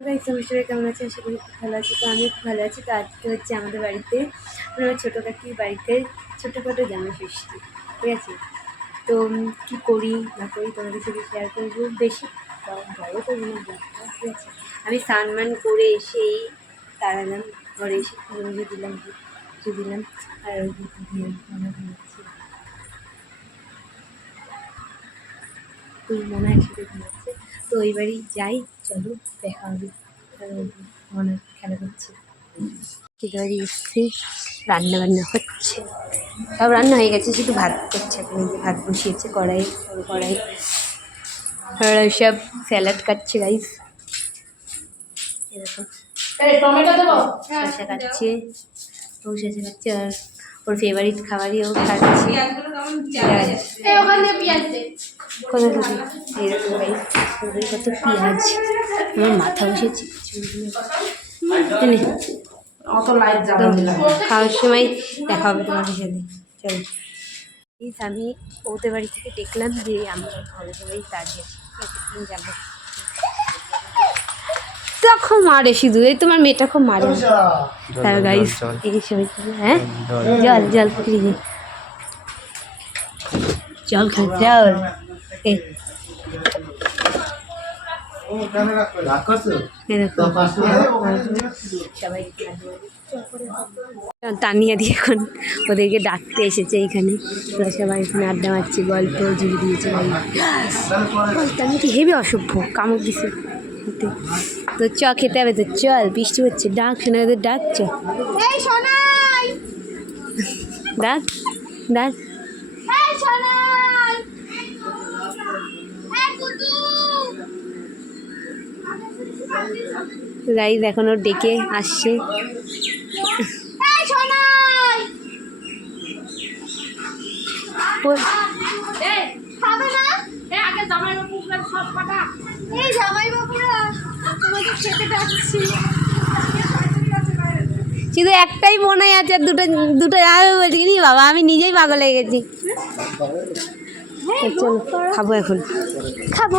সবাই কেমন আছে? আশা করি খুব ভালো আছে। তো আমি খুব ভালো আছি। তো আজকে হচ্ছে আমাদের বাড়িতে আমার ছোটো কাকির বাড়িতে ছোটোখাটো জামাই ষষ্ঠী, ঠিক আছে? তো কী করি না করি তোমাদের সাথে শেয়ার করবো। বেশি বড় করবো না ব্লগটা, ঠিক আছে? আমি স্নান করে এসেই দাঁড়ালাম, ঘরে এসে পুজো দিলাম আর মনে একসাথে ঘুমাচ্ছে। তো ওই বাড়ি যাই, চলো দেখা হবে। মনে খেলা করছে, বাড়ি এসছি, রান্না বান্না হচ্ছে, সব রান্না হয়ে গেছে, শুধু ভাত করছে। এখন ভাত বসিয়েছে কড়াই, আর সব স্যালাড কাটছে গাইস, এরকম টমেটো দেবো, শসা কাটছে, ও শসা কাটছে, আর ওর ফেভারিট খাবারই ও খাচ্ছে। এইরকম গাইস, কত পেঁয়াজ, আমার মাথা বসেছে খাওয়ার সময় দেখা হবে তোমাদের সাথে। চলো, আমি ওদের বাড়ি থেকে দেখলাম যে আমরা ঘরে সবাই দাঁড়িয়ে যাবো, তখন মারে শুধু, এই তোমার মেয়েটা খুব মারে। তার গাইস এই সময়, হ্যাঁ জল জল ফ্রিজে জল খাই জল। তানিয়া দিয়ে এখন ওদেরকে ডাকতে এসেছে এইখানে, ওরা সবাই এখানে আড্ডা মারছে, গল্প জুড়ে দিয়েছে। তানিয়া হেবি অসভ্য, কামড় দিছে। তো চ খেতে হবে, তো চল, বৃষ্টি হচ্ছে, ডাক শোনা, ওদের ডাক, চ ডাক ডাক। গাইস এখন ওর ডেকে আসছে, শুধু একটাই মনে আছে, আর দুটো দুটো যাবে বলছি কি বাবা, আমি নিজেই পাগল হয়ে গেছি। চলো খাবো এখন, খাবো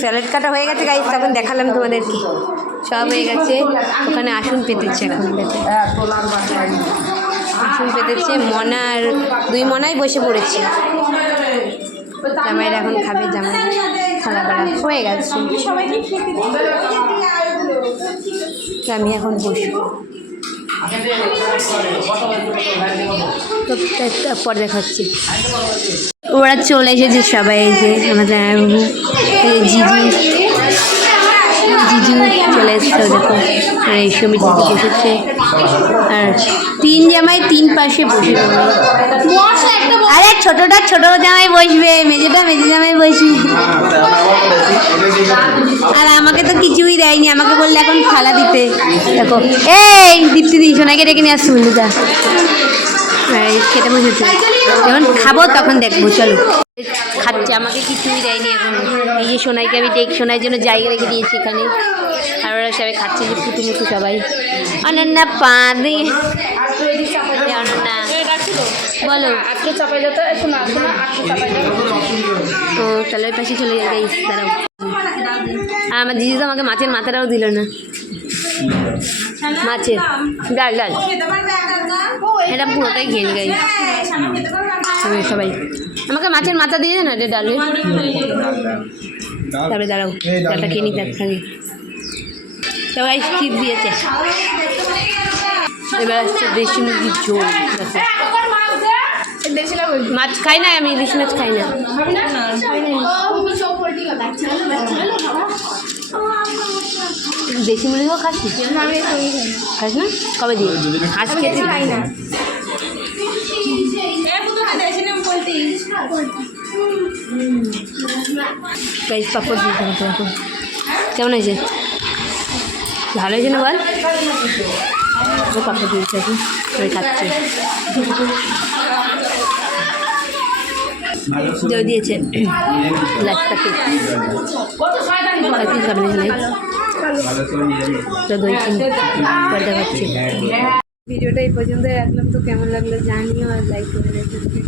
স্যালাড কাটা হয়ে গেছে গাইস, তখন দেখালাম তোমাদেরকে, সব হয়ে গেছে। ওখানে আসন পেতেছে, এখন আসন পেতেছে, মনার 2 মনাই বসে পড়েছে। জামাইরা এখন খাবে, জামাই খাওয়া দাওয়া হয়ে গেছে, আমি এখন বসবো। পর দেখাচ্ছি, ওরা চলে এসেছে সবাই, এই যে আমাদের জিজু চলে এসছে, দেখো এই সমিতিতে বসেছে, আর 3 জামাই 3 পাশে বসে পড়বে। আরে ছোটটা ছোট জামাই বসবে, মেজোটা মেজো জামাই বসবে। আর আমাকে তো কিছুই দেয়নি, আমাকে বললে এখন থালা দিতে। দেখো এই দীপ্তি দি সোনাকে ডেকে নিয়ে আসছি, বন্ধুটা খেতে বসেছে, যখন খাবো তখন দেখবো। চলো, খাচ্ছে, আমাকে কিছুই দেয়নি এখন। এই যে সোনাইকে আমি সোনাইয়ের জন্য জায়গা রেখে দিয়েছি এখানে, আর ওরা সবাই খাচ্ছে, যে ফুটু সবাই। অনন্যা পা দিয়ে অনন্যা বলো, ও তাহলে ওই পাশে চলে যাবে, তারাও। আর আমার দিদি তো আমাকে মাছের মাথাটাও দিল না, মাছের ডাল এটা পুরোটাই ঘেন গাই। সবাই আমাকে মাছের মাথা দিয়ে না রে ডালে, তবে দাঁড়াও ডালটা খেয়ে নি, দেখ খাবি। সবাই স্কিপ দিয়েছে, এবার আসছে দেশি মুরগির ঝোল। মাছ খাই না আমি, ইলিশ মাছ খাই না। দেশি মুরগিও খাস খাস না? কবে দিয়ে হাঁস খেতে খাই না। পাপড় দিয়ে খাবো এখন। কেমন হয়েছে? ভালো হয়েছে না বল? পাপড় দিয়েছে এখন, খাচ্ছে, দই দিয়েছে, তো দই পর্দা খাচ্ছে। ভিডিওটা এই পর্যন্ত রাখলাম, তো কেমন লাগলো জানিও, আর লাইক করে দেখা হচ্ছে।